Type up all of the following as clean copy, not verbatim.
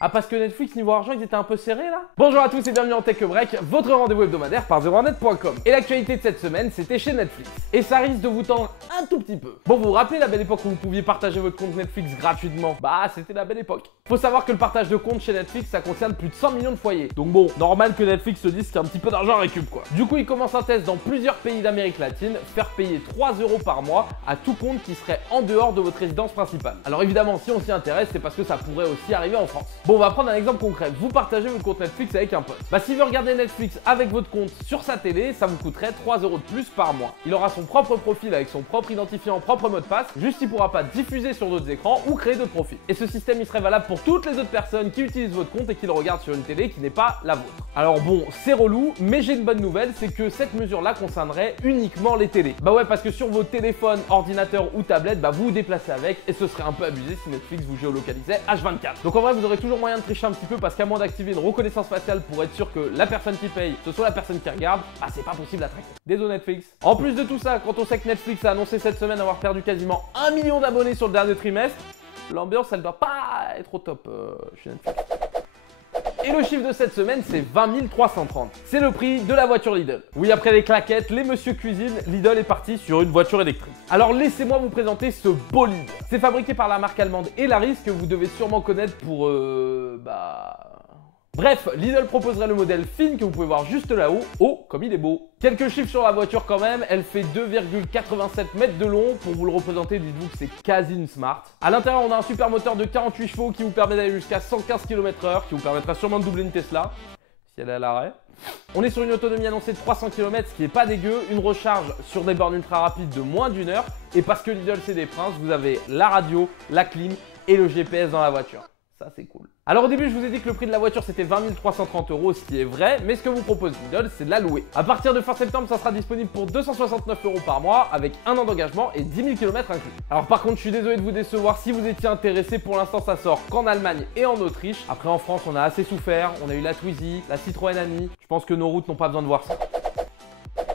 Ah, parce que Netflix, niveau argent, ils étaient un peu serrés là? Bonjour à tous et bienvenue en Tech Break, votre rendez-vous hebdomadaire par 01net.com. Et l'actualité de cette semaine, c'était chez Netflix. Et ça risque de vous tendre un tout petit peu. Bon, vous vous rappelez la belle époque où vous pouviez partager votre compte Netflix gratuitement? Bah, c'était la belle époque. Faut savoir que le partage de compte chez Netflix, ça concerne plus de 100 millions de foyers. Donc bon, normal que Netflix se dise qu'il y a un petit peu d'argent à récup quoi. Du coup, ils commencent un test dans plusieurs pays d'Amérique latine, faire payer 3 € par mois à tout compte qui serait en dehors de votre résidence principale. Alors évidemment, si on s'y intéresse, c'est parce que ça pourrait aussi arriver en France. Bon, on va prendre un exemple concret. Vous partagez votre compte Netflix avec un pote. Bah, si vous regardez Netflix avec votre compte sur sa télé, ça vous coûterait 3 € de plus par mois. Il aura son propre profil avec son propre identifiant, propre mot de passe, juste il pourra pas diffuser sur d'autres écrans ou créer d'autres profils. Et ce système, il serait valable pour toutes les autres personnes qui utilisent votre compte et qui le regardent sur une télé qui n'est pas la vôtre. Alors bon, c'est relou, mais j'ai une bonne nouvelle, c'est que cette mesure-là concernerait uniquement les télés. Bah ouais, parce que sur vos téléphones, ordinateurs ou tablettes, bah vous vous déplacez avec et ce serait un peu abusé si Netflix vous géolocalisait H24. Donc en vrai, vous aurez toujours moyen de tricher un petit peu parce qu'à moins d'activer une reconnaissance faciale pour être sûr que la personne qui paye, ce soit la personne qui regarde, bah c'est pas possible à traquer. Désolé Netflix. En plus de tout ça, quand on sait que Netflix a annoncé cette semaine avoir perdu quasiment 1 million d'abonnés sur le dernier trimestre, l'ambiance elle doit pas être au top chez Netflix. Et le chiffre de cette semaine, c'est 20 330. C'est le prix de la voiture Lidl. Oui, après les claquettes, les monsieur cuisine, Lidl est parti sur une voiture électrique. Alors laissez-moi vous présenter ce bolide. C'est fabriqué par la marque allemande Elaris que vous devez sûrement connaître pour Bref, Lidl proposerait le modèle Finn que vous pouvez voir juste là-haut. Oh, comme il est beau. Quelques chiffres sur la voiture quand même, elle fait 2,87 mètres de long. Pour vous le représenter, dites-vous que c'est quasi une Smart. À l'intérieur, on a un super moteur de 48 chevaux qui vous permet d'aller jusqu'à 115 km/h, qui vous permettra sûrement de doubler une Tesla, si elle est à l'arrêt. On est sur une autonomie annoncée de 300 km, ce qui est pas dégueu, une recharge sur des bornes ultra rapides de moins d'1 heure. Et parce que Lidl c'est des princes, vous avez la radio, la clim et le GPS dans la voiture. Ça c'est cool. Alors au début je vous ai dit que le prix de la voiture c'était 20 330 €, ce qui est vrai, mais ce que vous propose Lidl c'est de la louer. À partir de fin septembre ça sera disponible pour 269 € par mois avec 1 an d'engagement et 10 000 km inclus. Alors par contre je suis désolé de vous décevoir si vous étiez intéressé, pour l'instant ça sort qu'en Allemagne et en Autriche. Après en France on a assez souffert, on a eu la Twizy, la Citroën Ami, je pense que nos routes n'ont pas besoin de voir ça.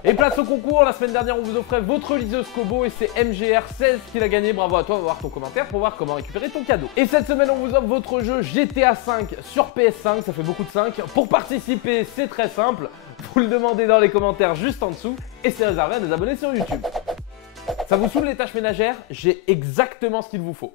Et place au concours, la semaine dernière on vous offrait votre liseuse Kobo et c'est MGR16 qui l'a gagné, bravo à toi, on va voir ton commentaire pour voir comment récupérer ton cadeau. Et cette semaine on vous offre votre jeu GTA 5 sur PS5, ça fait beaucoup de 5. Pour participer c'est très simple, vous le demandez dans les commentaires juste en dessous et c'est réservé à nos abonnés sur YouTube. Ça vous saoule les tâches ménagères? J'ai exactement ce qu'il vous faut.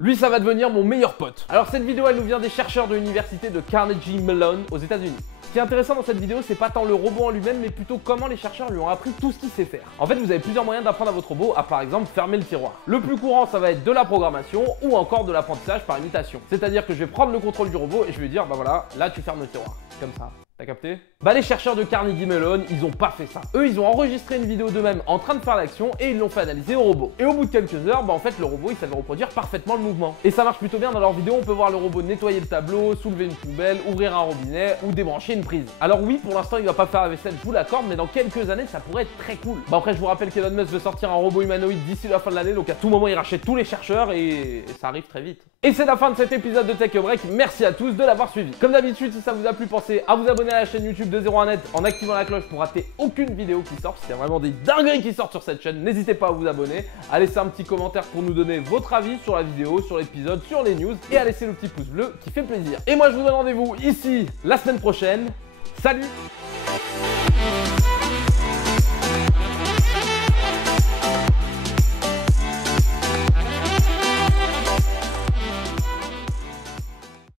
Lui, ça va devenir mon meilleur pote. Alors cette vidéo, elle nous vient des chercheurs de l'université de Carnegie Mellon aux États-Unis. Ce qui est intéressant dans cette vidéo, c'est pas tant le robot en lui-même, mais plutôt comment les chercheurs lui ont appris tout ce qu'il sait faire. En fait, vous avez plusieurs moyens d'apprendre à votre robot à, par exemple, fermer le tiroir. Le plus courant, ça va être de la programmation ou encore de l'apprentissage par imitation. C'est-à-dire que je vais prendre le contrôle du robot et je vais lui dire, bah voilà, là tu fermes le tiroir. Comme ça. T'as capté? Bah les chercheurs de Carnegie Mellon, ils ont pas fait ça. Eux, ils ont enregistré une vidéo d'eux-mêmes en train de faire l'action et ils l'ont fait analyser au robot. Et au bout de quelques heures, bah en fait le robot il savait reproduire parfaitement le mouvement. Et ça marche plutôt bien dans leur vidéo, on peut voir le robot nettoyer le tableau, soulever une poubelle, ouvrir un robinet ou débrancher une prise. Alors oui, pour l'instant il va pas faire la vaisselle, je vous l'accorde, mais dans quelques années ça pourrait être très cool. Bah après je vous rappelle qu'Elon Musk veut sortir un robot humanoïde d'ici la fin de l'année, donc à tout moment il rachète tous les chercheurs et ça arrive très vite. Et c'est la fin de cet épisode de Tech Break, merci à tous de l'avoir suivi. Comme d'habitude, si ça vous a plu, pensez à vous abonner à la chaîne YouTube de 01net en activant la cloche pour rater aucune vidéo qui sort. S'il y a vraiment des dingueries qui sortent sur cette chaîne, n'hésitez pas à vous abonner, à laisser un petit commentaire pour nous donner votre avis sur la vidéo, sur l'épisode, sur les news et à laisser le petit pouce bleu qui fait plaisir. Et moi je vous donne rendez-vous ici la semaine prochaine. Salut!